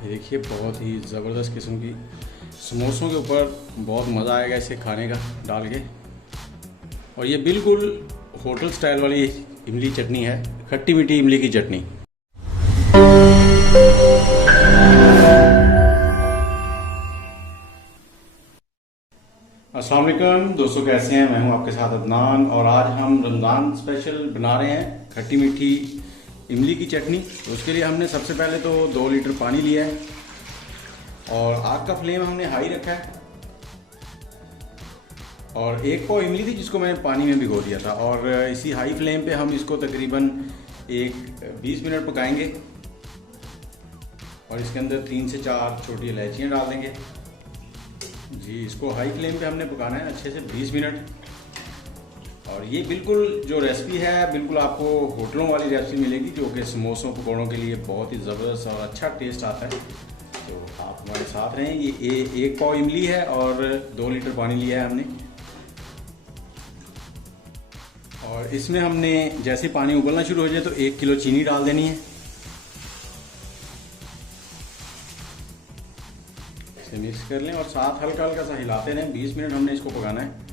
ये देखिए बहुत ही ज़बरदस्त किस्म की समोसों के ऊपर बहुत मज़ा आएगा इसे खाने का डाल के। और ये बिल्कुल होटल स्टाइल वाली इमली चटनी है, खट्टी मीठी इमली की चटनी। अस्सलाम वालेकुम दोस्तों, कैसे हैं? मैं हूं आपके साथ अदनान और आज हम रमज़ान स्पेशल बना रहे हैं खट्टी मीठी इमली की चटनी। तो उसके लिए हमने सबसे पहले तो 2 लीटर पानी लिया है और आग का फ्लेम हमने हाई रखा है। और 1 पाव इमली थी जिसको मैंने पानी में भिगो दिया था और इसी हाई फ्लेम पे हम इसको तकरीबन 20 मिनट पकाएंगे। और इसके अंदर 3 से 4 छोटी इलायचियाँ डाल देंगे। जी, इसको हाई फ्लेम पे हमने पकाना है अच्छे से 20 मिनट। और ये बिल्कुल जो रेसिपी है बिल्कुल आपको होटलों वाली रेसिपी मिलेगी, जो कि समोसों पकौड़ों के लिए बहुत ही ज़बरदस्त और अच्छा टेस्ट आता है। तो आप हमारे साथ रहें। ये 1 पाव इमली है और 2 लीटर पानी लिया है हमने। और इसमें हमने जैसे पानी उबलना शुरू हो जाए तो 1 किलो चीनी डाल देनी है। इसे मिक्स कर लें और साथ हल्का हल्का सा हिलाते रहें। 20 मिनट हमने इसको पकाना है।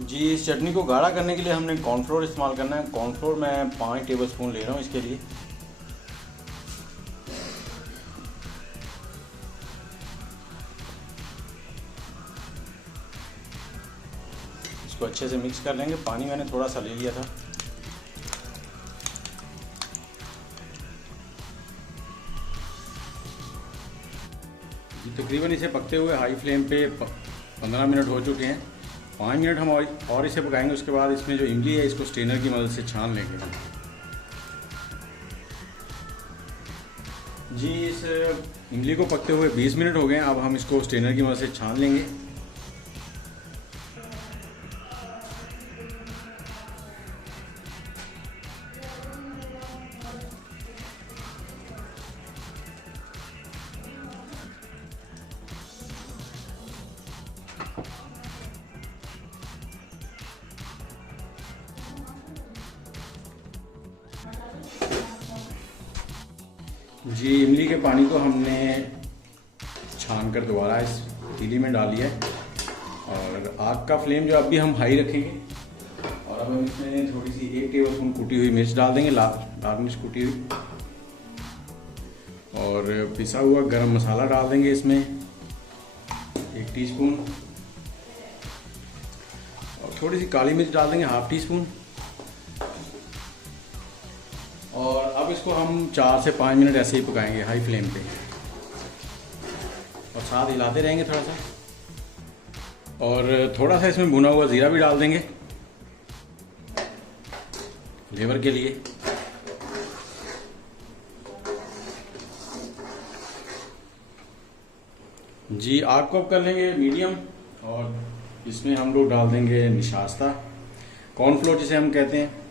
जी, इस चटनी को गाढ़ा करने के लिए हमने कॉर्नफ्लोर इस्तेमाल करना है। कॉर्नफ्लोर मैं 5 टेबलस्पून ले रहा हूँ इसके लिए। इसको अच्छे से मिक्स कर लेंगे। पानी मैंने थोड़ा सा ले लिया था। तकरीबन इसे पकते हुए हाई फ्लेम पे 15 मिनट हो चुके हैं। 5 मिनट हम और इसे पकाएंगे। उसके बाद इसमें जो इमली है इसको स्ट्रेनर की मदद से छान लेंगे। जी, इस इमली को पकते हुए 20 मिनट हो गए हैं। अब हम इसको स्ट्रेनर की मदद से छान लेंगे। जी, इमली के पानी को हमने छान कर दोबारा इस पतीली में डाल लिया है। और आग का फ्लेम जो अभी हम हाई रखेंगे। और अब हम इसमें थोड़ी सी 1 टेबलस्पून कुटी हुई मिर्च डाल देंगे, लाल मिर्च कुटी हुई। और पिसा हुआ गरम मसाला डाल देंगे इसमें 1 टीस्पून। और थोड़ी सी काली मिर्च डाल देंगे 1/2 टीस्पून। और अब इसको हम 4 से 5 मिनट ऐसे ही पकाएंगे हाई फ्लेम पे। और साथ हिलाते रहेंगे थोड़ा सा। और थोड़ा सा इसमें भुना हुआ ज़ीरा भी डाल देंगे फ्लेवर के लिए। जी, आग को अब कर लेंगे मीडियम। और इसमें हम लोग डाल देंगे निशास्ता, कॉर्नफ्लोर जिसे हम कहते हैं।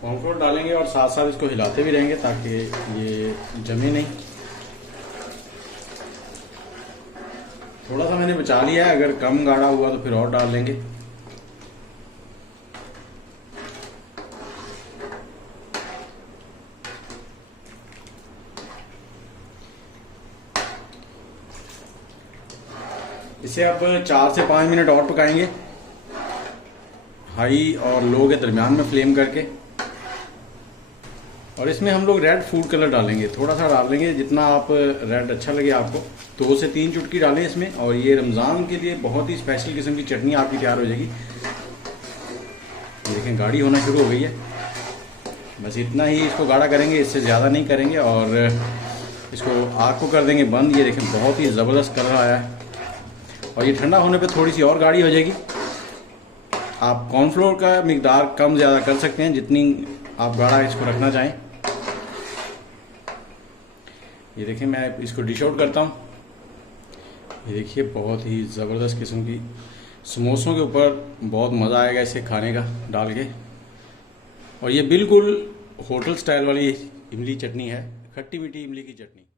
कॉर्नफ्लोर डालेंगे और साथ साथ इसको हिलाते भी रहेंगे ताकि ये जमे नहीं। थोड़ा सा मैंने बचा लिया है, अगर कम गाढ़ा हुआ तो फिर और डाल लेंगे। इसे अब 4 से 5 मिनट और पकाएंगे हाई और लो के दरमियान में फ्लेम करके। और इसमें हम लोग रेड फूड कलर डालेंगे, थोड़ा सा डालेंगे जितना आप रेड अच्छा लगे आपको। 2 से 3 चुटकी डालें इसमें। और ये रमज़ान के लिए बहुत ही स्पेशल किस्म की चटनी आपकी तैयार हो जाएगी। देखें, गाढ़ी होना शुरू हो गई है। बस इतना ही इसको गाढ़ा करेंगे, इससे ज़्यादा नहीं करेंगे। और इसको आग को कर देंगे बंद। ये देखें बहुत ही ज़बरदस्त कलर आया है। और ये ठंडा होने पे थोड़ी सी और गाढ़ी हो जाएगी। आप कॉर्नफ्लोर का मिकदार कम ज़्यादा कर सकते हैं जितनी आप गाढ़ा इसको रखना चाहें। ये देखिए, मैं इसको डिश आउट करता हूँ। ये देखिए बहुत ही ज़बरदस्त किस्म की समोसों के ऊपर बहुत मज़ा आएगा इसे खाने का डाल के। और ये बिल्कुल होटल स्टाइल वाली इमली चटनी है। खट्टी मीठी इमली की चटनी।